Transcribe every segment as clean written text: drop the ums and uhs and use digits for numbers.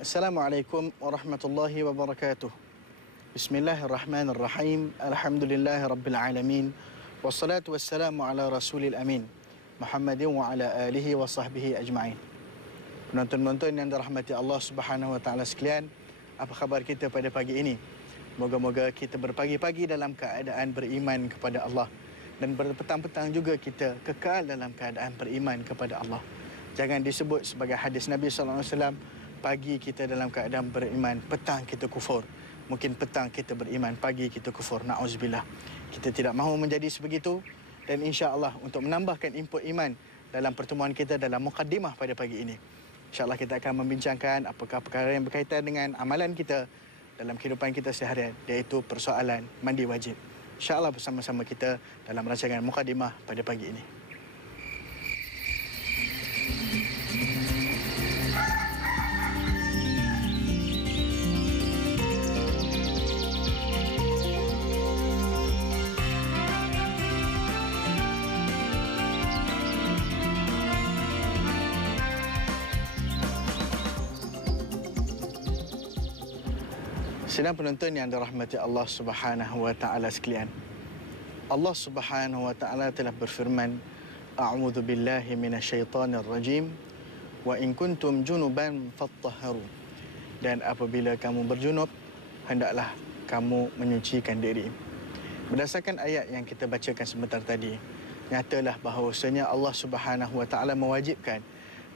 Assalamualaikum warahmatullahi wabarakatuh. Bismillahirrahmanirrahim. Alhamdulillahi rabbil alamin. Wassalatu wassalamu ala rasulil amin, Muhammadin wa ala alihi wa sahbihi ajma'in. Penonton-penonton yang dirahmati Allah Subhanahu wa taala sekalian, apa khabar kita pada pagi ini? Moga-moga kita berpagi-pagi dalam keadaan beriman kepada Allah, dan berpetang-petang juga kita kekal dalam keadaan beriman kepada Allah. Jangan disebut sebagai hadis Nabi sallallahu alaihi wasallam, pagi kita dalam keadaan beriman, petang kita kufur. Mungkin petang kita beriman, pagi kita kufur. Na'udzubillah. Kita tidak mahu menjadi sebegitu. Dan insya-Allah untuk menambahkan input iman dalam pertemuan kita dalam mukaddimah pada pagi ini, insya-Allah kita akan membincangkan apakah perkara yang berkaitan dengan amalan kita dalam kehidupan kita seharian, iaitu persoalan mandi wajib. Insya-Allah bersama-sama kita dalam rancangan mukaddimah pada pagi ini. Sidang penonton yang dirahmati Allah Subhanahu wa taala sekalian. Allah Subhanahu wa taala telah berfirman, A'udzu billahi minasyaitonir rajim, wa in kuntum junuban fattahharu. Dan apabila kamu berjunub, hendaklah kamu menyucikan diri. Berdasarkan ayat yang kita bacakan sebentar tadi, nyatalah bahawasanya Allah Subhanahu wa taala mewajibkan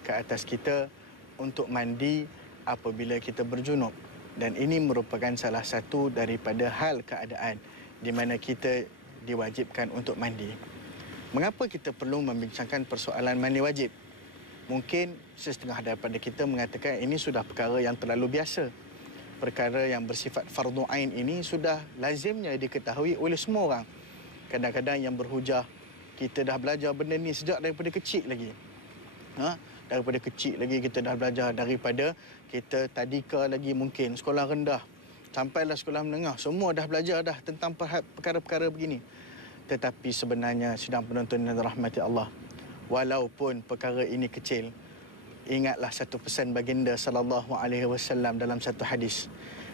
ke atas kita untuk mandi apabila kita berjunub. Dan ini merupakan salah satu daripada hal keadaan di mana kita diwajibkan untuk mandi. Mengapa kita perlu membincangkan persoalan mandi wajib? Mungkin setengah daripada kita mengatakan ini sudah perkara yang terlalu biasa. Perkara yang bersifat fardu ain ini sudah lazimnya diketahui oleh semua orang. Kadang-kadang yang berhujah, kita dah belajar benda ni sejak daripada kecil lagi. Daripada kecil lagi kita dah belajar, daripada kita tadika lagi mungkin sekolah rendah sampailah sekolah menengah, semua dah belajar dah tentang perkara-perkara begini. Tetapi sebenarnya sidang penonton yang dirahmati Allah, walaupun perkara ini kecil, ingatlah satu pesan baginda sallallahu alaihi wasallam dalam satu hadis,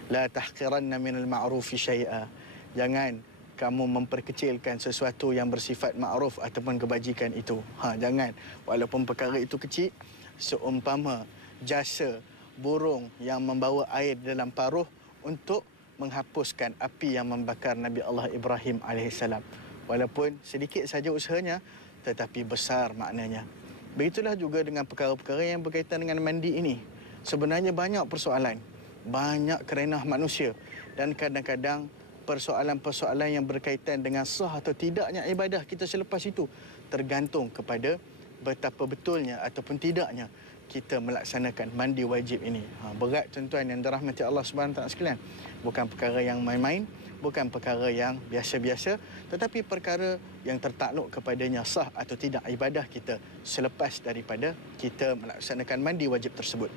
la tahqiranna minal ma'rufi syai'a. Jangan kamu memperkecilkan sesuatu yang bersifat ma'ruf ataupun kebajikan itu. Jangan. Walaupun perkara itu kecil, seumpama jasa burung yang membawa air dalam paruh untuk menghapuskan api yang membakar Nabi Allah Ibrahim AS. Walaupun sedikit saja usahanya, tetapi besar maknanya. Begitulah juga dengan perkara-perkara yang berkaitan dengan mandi ini. Sebenarnya banyak persoalan, banyak kerenah manusia, dan kadang-kadang persoalan-persoalan yang berkaitan dengan sah atau tidaknya ibadah kita selepas itu tergantung kepada betapa betulnya ataupun tidaknya kita melaksanakan mandi wajib ini. Berat tuan-tuan yang dirahmati Allah Subhanahu wa taala sekalian. Bukan perkara yang main-main, bukan perkara yang biasa-biasa, tetapi perkara yang tertakluk kepadanya sah atau tidak ibadah kita selepas daripada kita melaksanakan mandi wajib tersebut.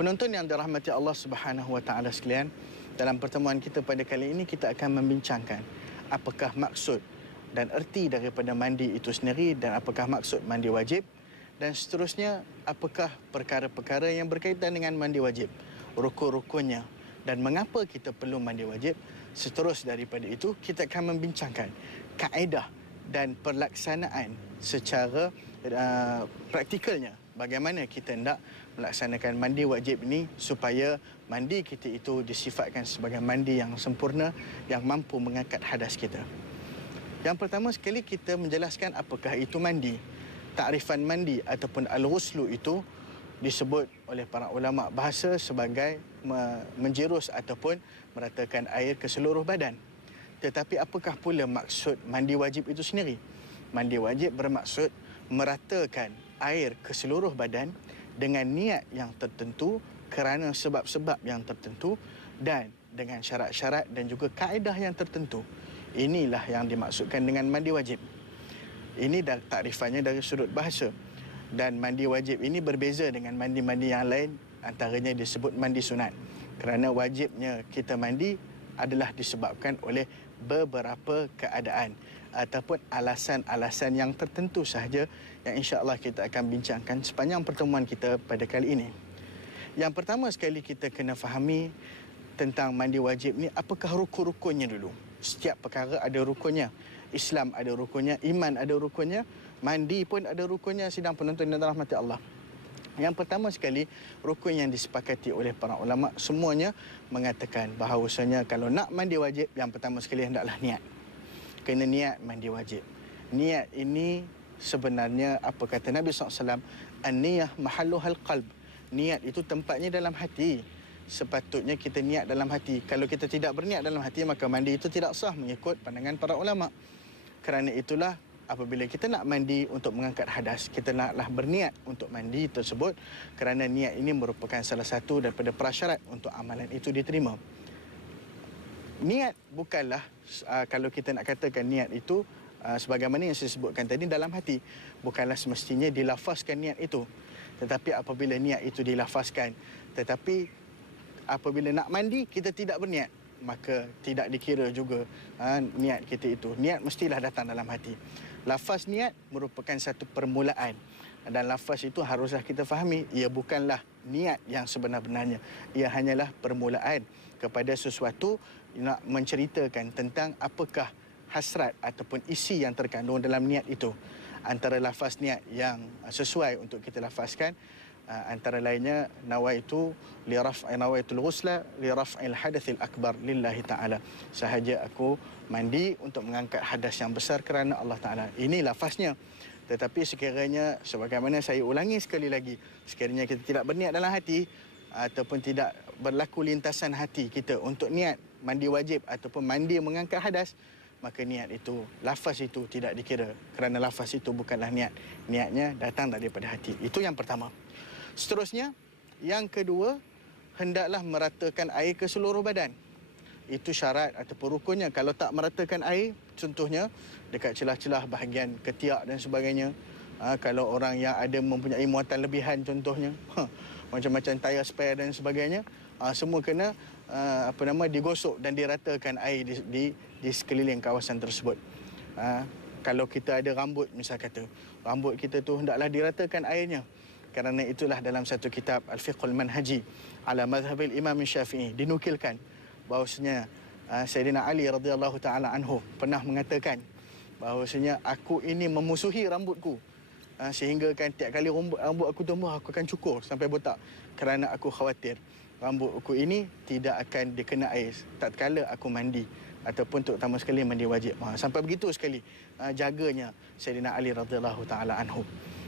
Penonton yang dirahmati Allah Subhanahu wa taala sekalian, dalam pertemuan kita pada kali ini kita akan membincangkan apakah maksud dan erti daripada mandi itu sendiri, dan apakah maksud mandi wajib, dan seterusnya apakah perkara-perkara yang berkaitan dengan mandi wajib, rukun-rukunnya, dan mengapa kita perlu mandi wajib. Seterus daripada itu kita akan membincangkan kaedah dan pelaksanaan secara praktikalnya, bagaimana kita hendak melaksanakan mandi wajib ini supaya mandi kita itu disifatkan sebagai mandi yang sempurna, yang mampu mengangkat hadas kita. Yang pertama sekali kita menjelaskan apakah itu mandi. Takrifan mandi ataupun al-ghuslu itu disebut oleh para ulama bahasa sebagai menjerus ataupun meratakan air ke seluruh badan. Tetapi apakah pula maksud mandi wajib itu sendiri? Mandi wajib bermaksud meratakan air ke seluruh badan dengan niat yang tertentu, kerana sebab-sebab yang tertentu, dan dengan syarat-syarat dan juga kaedah yang tertentu. Inilah yang dimaksudkan dengan mandi wajib. Ini takrifannya dari sudut bahasa. Dan mandi wajib ini berbeza dengan mandi-mandi yang lain, antaranya disebut mandi sunat. Kerana wajibnya kita mandi adalah disebabkan oleh beberapa keadaan ataupun alasan-alasan yang tertentu sahaja yang insya-Allah kita akan bincangkan sepanjang pertemuan kita pada kali ini. Yang pertama sekali kita kena fahami tentang mandi wajib ni, apakah rukun-rukunnya dulu. Setiap perkara ada rukunnya. Islam ada rukunnya, iman ada rukunnya, mandi pun ada rukunnya, sidang penonton dan rahmati Allah. Yang pertama sekali, rukun yang disepakati oleh para ulama semuanya mengatakan bahawasanya kalau nak mandi wajib, yang pertama sekali hendaklah niat. Kena niat mandi wajib. Niat ini sebenarnya apa kata Nabi SAW, an-niyah mahalluhal qalb. Niat itu tempatnya dalam hati. Sepatutnya kita niat dalam hati. Kalau kita tidak berniat dalam hati, maka mandi itu tidak sah mengikut pandangan para ulama. Kerana itulah apabila kita nak mandi untuk mengangkat hadas, kita naklah berniat untuk mandi tersebut, kerana niat ini merupakan salah satu daripada prasyarat untuk amalan itu diterima. Niat bukanlah, kalau kita nak katakan niat itu, sebagaimana yang saya sebutkan tadi, dalam hati. Bukanlah semestinya dilafazkan niat itu. Tetapi apabila niat itu dilafazkan, tetapi apabila nak mandi kita tidak berniat, maka tidak dikira juga niat kita itu. Niat mestilah datang dalam hati. Lafaz niat merupakan satu permulaan. Dan lafaz itu haruslah kita fahami, ia bukanlah niat yang sebenar-benarnya. Ia hanyalah permulaan kepada sesuatu nak menceritakan tentang apakah hasrat ataupun isi yang terkandung dalam niat itu. Antara lafaz niat yang sesuai untuk kita lafazkan, antara lainnya nawaitu nawaitul ghusla li raf'il hadathil akbar lillahi ta'ala. Sahaja aku mandi untuk mengangkat hadas yang besar kerana Allah Ta'ala. Ini lafaznya. Tetapi sekiranya, sebagaimana saya ulangi sekali lagi, sekiranya kita tidak berniat dalam hati ataupun tidak berlaku lintasan hati kita untuk niat mandi wajib ataupun mandi mengangkat hadas, maka niat itu, lafaz itu tidak dikira, kerana lafaz itu bukanlah niat. Niatnya datang daripada hati. Itu yang pertama. Seterusnya, yang kedua, hendaklah meratakan air ke seluruh badan. Itu syarat ataupun rukunnya. Kalau tak meratakan air, contohnya dekat celah-celah bahagian ketiak dan sebagainya, kalau orang yang ada mempunyai muatan lebihan contohnya, macam-macam tayar spare dan sebagainya, semua kena digosok dan diratakan air di sekeliling kawasan tersebut. Kalau kita ada rambut, misal kata, rambut kita tu hendaklah diratakan airnya. Kerana itulah dalam satu kitab Al-Fiqhul Manhaji ala Madhabil Imam Syafi'i dinukilkan bahawasanya Sayyidina Ali radhiyallahu taala anhu pernah mengatakan bahawasanya aku ini memusuhi rambutku, sehingga kan tiap kali rambut aku tumbuh aku akan cukur sampai botak, kerana aku khawatir rambut aku ini tidak akan dikena air tatkala aku mandi ataupun terutama sekali mandi wajib. Sampai begitu sekali jaganya Sayyidina Ali radhiyallahu taala anhu.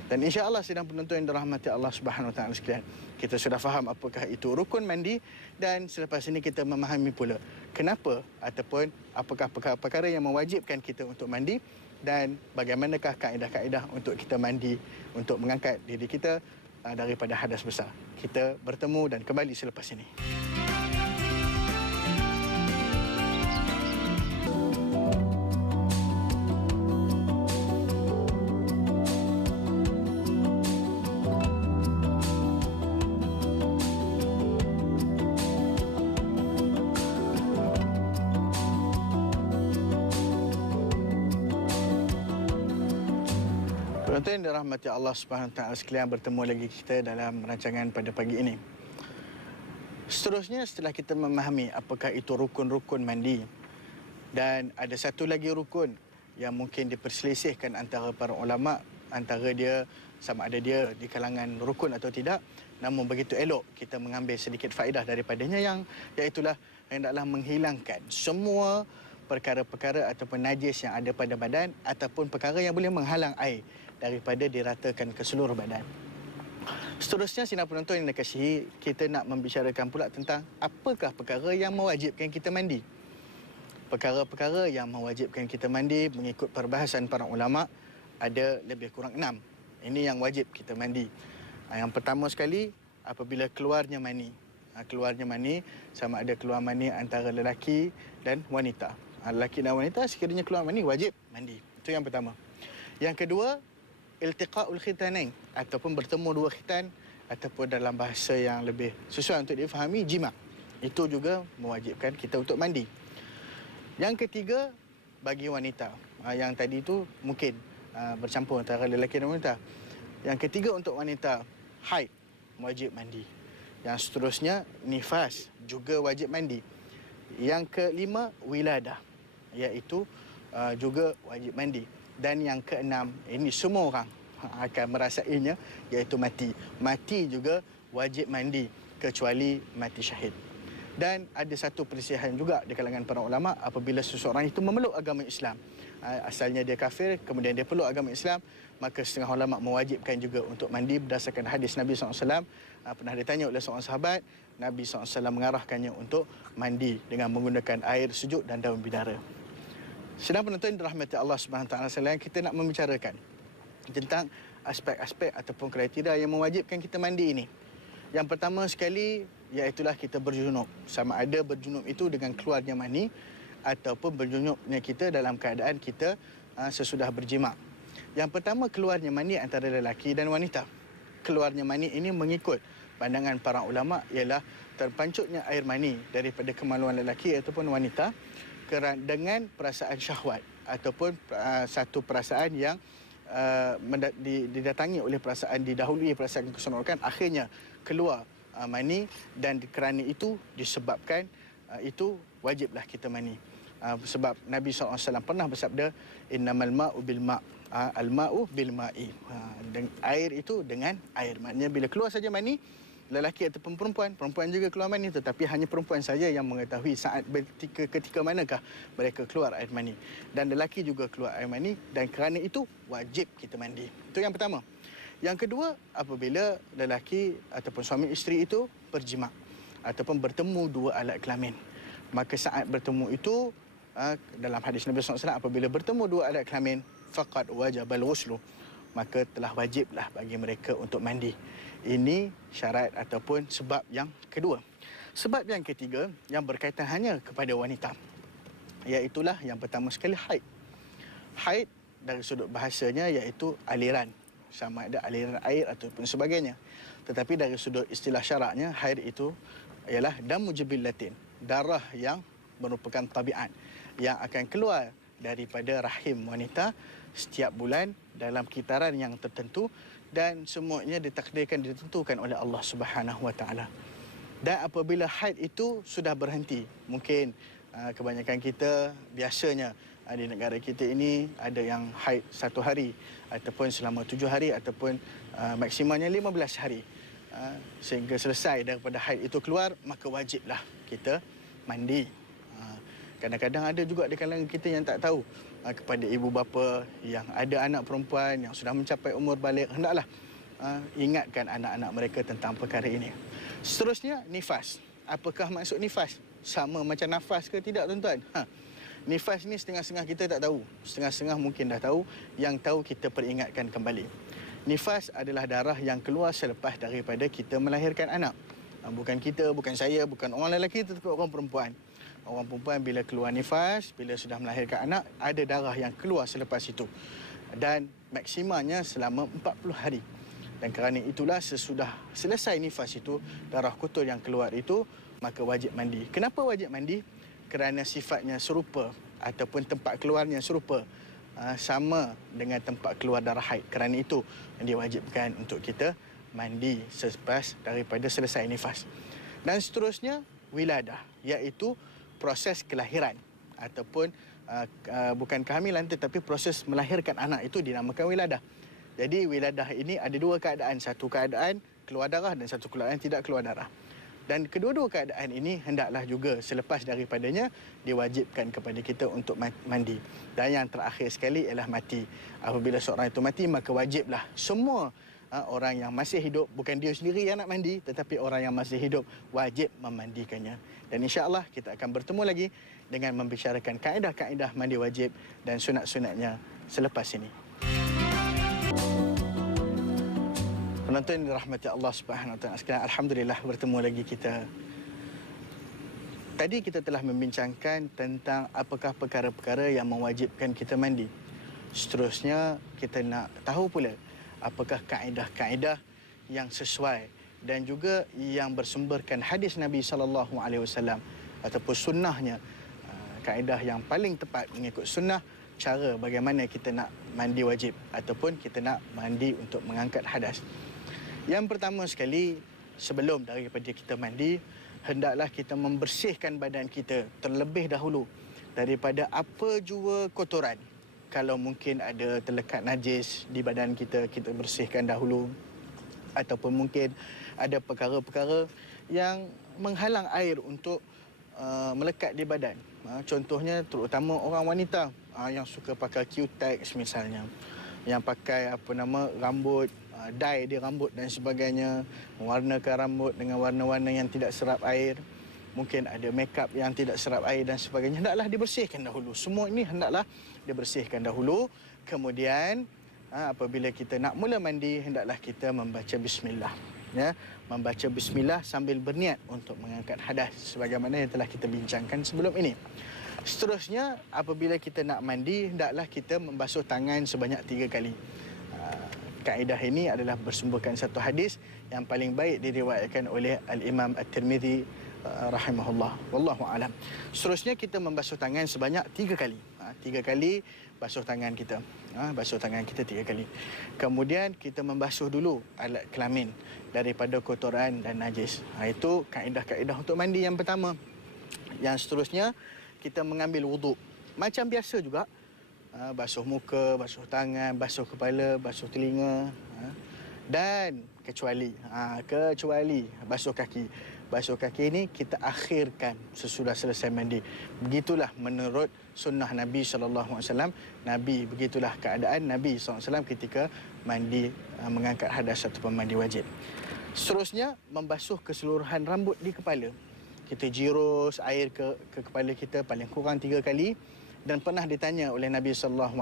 Dan insya-Allah sidang penonton yang dirahmati Allah Subhanahu Wa Taala sekalian, kita sudah faham apakah itu rukun mandi, dan selepas ini kita memahami pula kenapa ataupun apakah perkara yang mewajibkan kita untuk mandi dan bagaimanakah kaedah-kaedah untuk kita mandi untuk mengangkat diri kita daripada hadas besar. Kita bertemu dan kembali selepas ini. Penonton yang dirahmati Allah Subhanahu Wa Taala sekalian, bertemu lagi kita dalam rancangan pada pagi ini. Seterusnya, setelah kita memahami apakah itu rukun-rukun mandi, dan ada satu lagi rukun yang mungkin diperselisihkan antara para ulama, antara dia sama ada dia di kalangan rukun atau tidak, namun begitu elok kita mengambil sedikit faedah daripadanya, yang iaitulah hendaklah menghilangkan semua perkara-perkara ataupun najis yang ada pada badan ataupun perkara yang boleh menghalang air daripada diratakan ke seluruh badan. Seterusnya, sidang penonton yang dikasihi, kita nak membicarakan pula tentang apakah perkara yang mewajibkan kita mandi. Perkara-perkara yang mewajibkan kita mandi mengikut perbahasan para ulama ada lebih kurang 6. Ini yang wajib kita mandi. Yang pertama sekali, apabila keluarnya mani. Keluarnya mani, sama ada keluar mani antara lelaki dan wanita. Lelaki dan wanita sekiranya keluar mani, wajib mandi. Itu yang pertama. Yang kedua, iltiqa'ul khitanain, ataupun bertemu dua khitan, ataupun dalam bahasa yang lebih sesuai untuk difahami, jima'. Itu juga mewajibkan kita untuk mandi. Yang ketiga, bagi wanita. Yang tadi itu mungkin bercampur antara lelaki dan wanita. Yang ketiga, untuk wanita, haid, wajib mandi. Yang seterusnya, nifas juga wajib mandi. Yang kelima, wiladah, iaitu juga wajib mandi. Dan yang keenam, ini semua orang akan merasainya, iaitu mati. Mati juga wajib mandi, kecuali mati syahid. Dan ada satu perselisihan juga di kalangan para ulama apabila seseorang itu memeluk agama Islam. Asalnya dia kafir, kemudian dia peluk agama Islam, maka setengah ulama mewajibkan juga untuk mandi berdasarkan hadis Nabi SAW. Pernah ditanya oleh seorang sahabat, Nabi SAW mengarahkannya untuk mandi dengan menggunakan air sejuk dan daun bidara. Sedang penonton dirahmati Allah SWT sekalian, kita nak membicarakan tentang aspek-aspek ataupun kriteria yang mewajibkan kita mandi ini. Yang pertama sekali, iaitulah kita berjunub. Sama ada berjunub itu dengan keluarnya mani ataupun berjunubnya kita dalam keadaan kita sesudah berjima. Yang pertama, keluarnya mani antara lelaki dan wanita. Keluarnya mani ini mengikut pandangan para ulama ialah terpancutnya air mani daripada kemaluan lelaki ataupun wanita dengan perasaan syahwat ataupun satu perasaan yang didatangi oleh perasaan, didahului perasaan keseronokan, akhirnya keluar mani, dan kerana itu disebabkan itu wajiblah kita mani. Sebab Nabi SAW pernah bersabda, innamal ma'u bil ma', al-ma'u bil ma'i. Air itu dengan air. Maknanya bila keluar saja mani, lelaki ataupun perempuan juga keluar mani, tetapi hanya perempuan saja yang mengetahui saat ketika manakah mereka keluar air mani. Dan lelaki juga keluar air mani, dan kerana itu wajib kita mandi. Itu yang pertama. Yang kedua, apabila lelaki ataupun suami isteri itu berjima ataupun bertemu dua alat kelamin. Maka saat bertemu itu, dalam hadis Nabi SAW, apabila bertemu dua alat kelamin, faqad wajabal ghuslu, maka telah wajiblah bagi mereka untuk mandi. Ini syarat ataupun sebab yang kedua. Sebab yang ketiga yang berkaitan hanya kepada wanita, iaitulah yang pertama sekali haid. Haid dari sudut bahasanya iaitu aliran, sama ada aliran air ataupun sebagainya. Tetapi dari sudut istilah syaraknya, haid itu ialah damu jibillatin, darah yang merupakan tabiat yang akan keluar daripada rahim wanita setiap bulan dalam kitaran yang tertentu, dan semuanya ditakdirkan, ditentukan oleh Allah Subhanahu Wa Taala. Dan apabila haid itu sudah berhenti, mungkin kebanyakan kita biasanya di negara kita ini ada yang haid 1 hari ataupun selama 7 hari ataupun maksimumnya 15 hari. Sehingga selesai daripada haid itu keluar, maka wajiblah kita mandi. Kadang-kadang ada juga di kalangan kita yang tak tahu. Kepada ibu bapa yang ada anak perempuan yang sudah mencapai umur balik, hendaklah ingatkan anak-anak mereka tentang perkara ini. Seterusnya, nifas. Apakah maksud nifas? Sama macam nafas ke tidak, tuan-tuan? Nifas ni setengah-setengah kita tak tahu. Setengah-setengah mungkin dah tahu. Yang tahu kita peringatkan kembali. Nifas adalah darah yang keluar selepas daripada kita melahirkan anak. Bukan kita, bukan saya, bukan orang lelaki, tetapi orang perempuan. Orang perempuan bila keluar nifas, bila sudah melahirkan anak, ada darah yang keluar selepas itu. Dan maksimanya selama 40 hari. Dan kerana itulah sesudah selesai nifas itu, darah kotor yang keluar itu, maka wajib mandi. Kenapa wajib mandi? Kerana sifatnya serupa ataupun tempat keluarnya serupa, sama dengan tempat keluar darah haid. Kerana itu diwajibkan untuk kita mandi selepas daripada selesai nifas. Dan seterusnya, wiladah, iaitu proses kelahiran ataupun bukan kehamilan tetapi proses melahirkan anak, itu dinamakan wiladah. Jadi wiladah ini ada dua keadaan, satu keadaan keluar darah dan satu keadaan tidak keluar darah. Dan kedua-dua keadaan ini hendaklah juga selepas daripadanya diwajibkan kepada kita untuk mandi. Dan yang terakhir sekali ialah mati. Apabila seorang itu mati, maka wajiblah semua orang yang masih hidup, bukan dia sendiri yang nak mandi, tetapi orang yang masih hidup wajib memandikannya. Dan insya-Allah kita akan bertemu lagi dengan membicarakan kaedah-kaedah mandi wajib dan sunat-sunatnya selepas ini. Penonton dirahmati Allah Subhanahu Wa Taala sekalian, alhamdulillah bertemu lagi kita. Tadi kita telah membincangkan tentang apakah perkara-perkara yang mewajibkan kita mandi. Seterusnya kita nak tahu pula apakah kaedah-kaedah yang sesuai dan juga yang bersumberkan hadis Nabi SAW ataupun sunnahnya, kaedah yang paling tepat mengikut sunnah, cara bagaimana kita nak mandi wajib ataupun kita nak mandi untuk mengangkat hadas. Yang pertama sekali, sebelum daripada kita mandi, hendaklah kita membersihkan badan kita terlebih dahulu daripada apa jua kotoran. Kalau mungkin ada terlekat najis di badan kita, kita bersihkan dahulu. Ataupun mungkin ada perkara-perkara yang menghalang air untuk melekat di badan. Contohnya terutama orang wanita yang suka pakai Q-Tex misalnya, yang pakai rambut, dye di rambut dan sebagainya, mewarnakan rambut dengan warna-warna yang tidak serap air. Mungkin ada makeup yang tidak serap air dan sebagainya. Hendaklah dibersihkan dahulu. Semua ini hendaklah dibersihkan dahulu. Kemudian apabila kita nak mula mandi, hendaklah kita membaca bismillah. Ya, membaca bismillah sambil berniat untuk mengangkat hadas sebagaimana yang telah kita bincangkan sebelum ini. Seterusnya, apabila kita nak mandi, hendaklah kita membasuh tangan sebanyak 3 kali. Kaedah ini adalah bersumberkan satu hadis yang paling baik diriwayatkan oleh Al-Imam At-Tirmizi rahimahullah. Wallahu alam. Seterusnya kita membasuh tangan sebanyak 3 kali. 3 kali basuh tangan kita. Basuh tangan kita 3 kali. Kemudian kita membasuh dulu alat kelamin daripada kotoran dan najis. Itu kaedah-kaedah untuk mandi yang pertama. Yang seterusnya kita mengambil wuduk. Macam biasa juga. Basuh muka, basuh tangan, basuh kepala, basuh telinga. Dan kecuali basuh kaki. Basuh kaki ini kita akhirkan sesudah selesai mandi. Begitulah menurut sunnah Nabi SAW. Nabi, begitulah keadaan Nabi SAW ketika mandi, mengangkat hadas ataupun mandi wajib. Seterusnya, membasuh keseluruhan rambut di kepala. Kita jirus air ke kepala kita paling kurang 3 kali. Dan pernah ditanya oleh Nabi SAW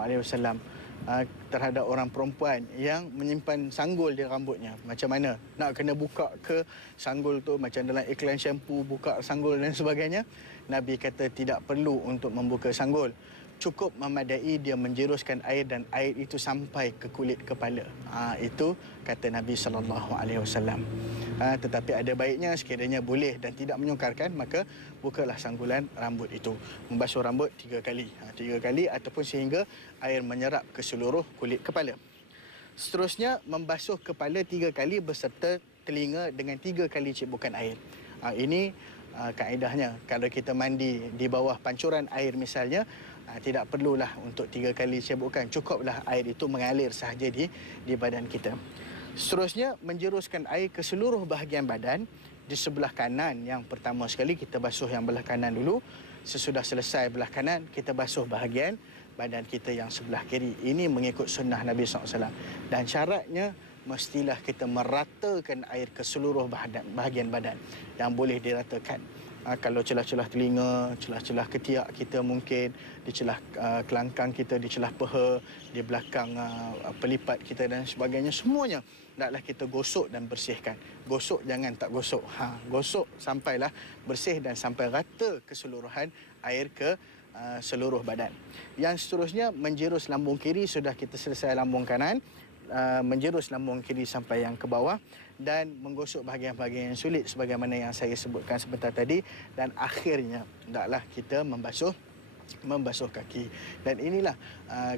terhadap orang perempuan yang menyimpan sanggul di rambutnya. Macam mana? Nak kena buka ke sanggul tu macam dalam iklan shampoo, buka sanggul dan sebagainya. Nabi kata tidak perlu untuk membuka sanggul. Cukup memadai dia menjeruskan air dan air itu sampai ke kulit kepala. Itu kata Nabi SAW. Tetapi ada baiknya sekiranya boleh dan tidak menyukarkan, maka bukalah sanggulan rambut itu. Membasuh rambut 3 kali. 3 kali ataupun sehingga air menyerap ke seluruh kulit kepala. Seterusnya, membasuh kepala 3 kali beserta telinga dengan 3 kali cipukan air. Ini kaedahnya. Kalau kita mandi di bawah pancuran air misalnya, tidak perlulah untuk 3 kali cipukan. Cukuplah air itu mengalir sahaja di badan kita. Seterusnya, menjeruskan air ke seluruh bahagian badan. Di sebelah kanan yang pertama sekali, kita basuh yang belah kanan dulu. Sesudah selesai belah kanan, kita basuh bahagian badan kita yang sebelah kiri. Ini mengikut sunnah Nabi SAW. Dan syaratnya, mestilah kita meratakan air ke seluruh bahagian badan yang boleh diratakan. Kalau celah-celah telinga, celah-celah ketiak kita mungkin, di celah kelangkang kita, di celah peha, di belakang pelipat kita dan sebagainya, semuanya hendaklah kita gosok dan bersihkan. Gosok, jangan tak gosok. Gosok sampailah bersih dan sampai rata keseluruhan air ke seluruh badan. Yang seterusnya, menjerus lambung kiri. Sudah kita selesai lambung kanan, menjerus lambung kiri sampai yang ke bawah dan menggosok bahagian-bahagian yang sulit sebagaimana yang saya sebutkan sebentar tadi. Dan akhirnya hendaklah kita membasuh kaki. Dan inilah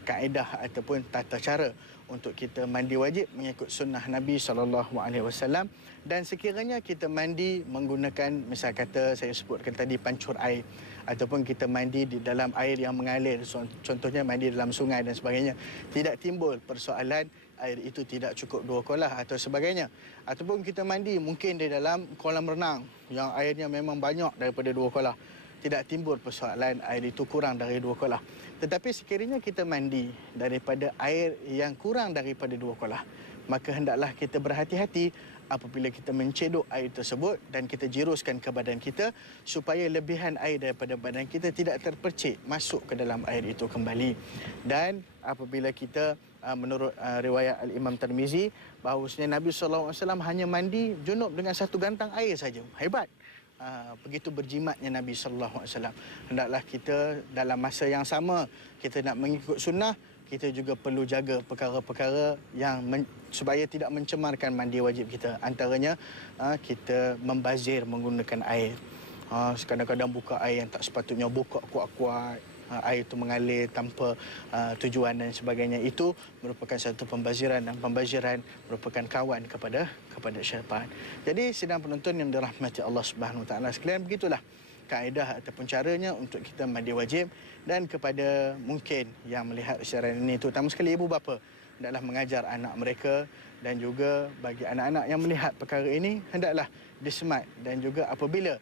kaedah ataupun tata cara untuk kita mandi wajib mengikut sunnah Nabi SAW. Dan sekiranya kita mandi menggunakan, misal kata saya sebutkan tadi, pancur air, ataupun kita mandi di dalam air yang mengalir, contohnya mandi dalam sungai dan sebagainya, tidak timbul persoalan air itu tidak cukup 2 kolah atau sebagainya. Ataupun kita mandi mungkin di dalam kolam renang yang airnya memang banyak daripada 2 kolah. Tidak timbul persoalan air itu kurang dari 2 kolah. Tetapi sekiranya kita mandi daripada air yang kurang daripada 2 kolah, maka hendaklah kita berhati-hati apabila kita mencedok air tersebut dan kita jiruskan ke badan kita supaya lebihan air daripada badan kita tidak terpercik masuk ke dalam air itu kembali. Dan apabila kita menurut riwayat Al-Imam Tirmizi, bahawasanya Nabi SAW hanya mandi junub dengan 1 gantang air saja. Hebat. Begitu berjimatnya Nabi SAW. Hendaklah kita dalam masa yang sama, kita nak mengikut sunnah, kita juga perlu jaga perkara-perkara yang supaya tidak mencemarkan mandi wajib kita. Antaranya, kita membazir menggunakan air. Kadang-kadang buka air yang tak sepatutnya, buka kuat-kuat. air itu mengalir tanpa tujuan dan sebagainya, itu merupakan satu pembaziran, dan pembaziran merupakan kawan kepada syaitan. Jadi sidang penonton yang dirahmati Allah Subhanahu Wa Taala sekalian, begitulah kaedah ataupun caranya untuk kita mandi wajib. Dan kepada mungkin yang melihat siaran ini, terutama sekali ibu bapa, hendaklah mengajar anak mereka, dan juga bagi anak-anak yang melihat perkara ini, hendaklah disemat, dan juga apabila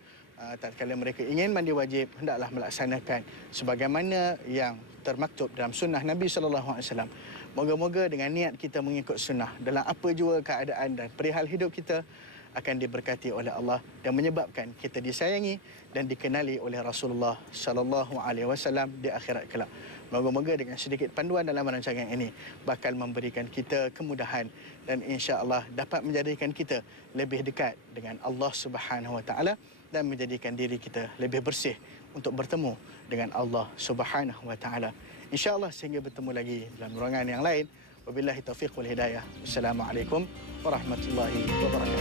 tatkala mereka ingin mandi wajib, hendaklah melaksanakan sebagaimana yang termaktub dalam sunnah Nabi sallallahu alaihi wasallam. Moga-moga dengan niat kita mengikut sunnah dalam apa jua keadaan dan perihal hidup kita akan diberkati oleh Allah dan menyebabkan kita disayangi dan dikenali oleh Rasulullah sallallahu alaihi wasallam di akhirat kelak. Moga-moga dengan sedikit panduan dalam rancangan ini bakal memberikan kita kemudahan dan insya-Allah dapat menjadikan kita lebih dekat dengan Allah Subhanahu Wa Taala dan menjadikan diri kita lebih bersih untuk bertemu dengan Allah Subhanahu Wa Taala. Insya-Allah sehingga bertemu lagi dalam ruangan yang lain. Wabillahi taufiq wal hidayah. Wassalamualaikum warahmatullahi wabarakatuh.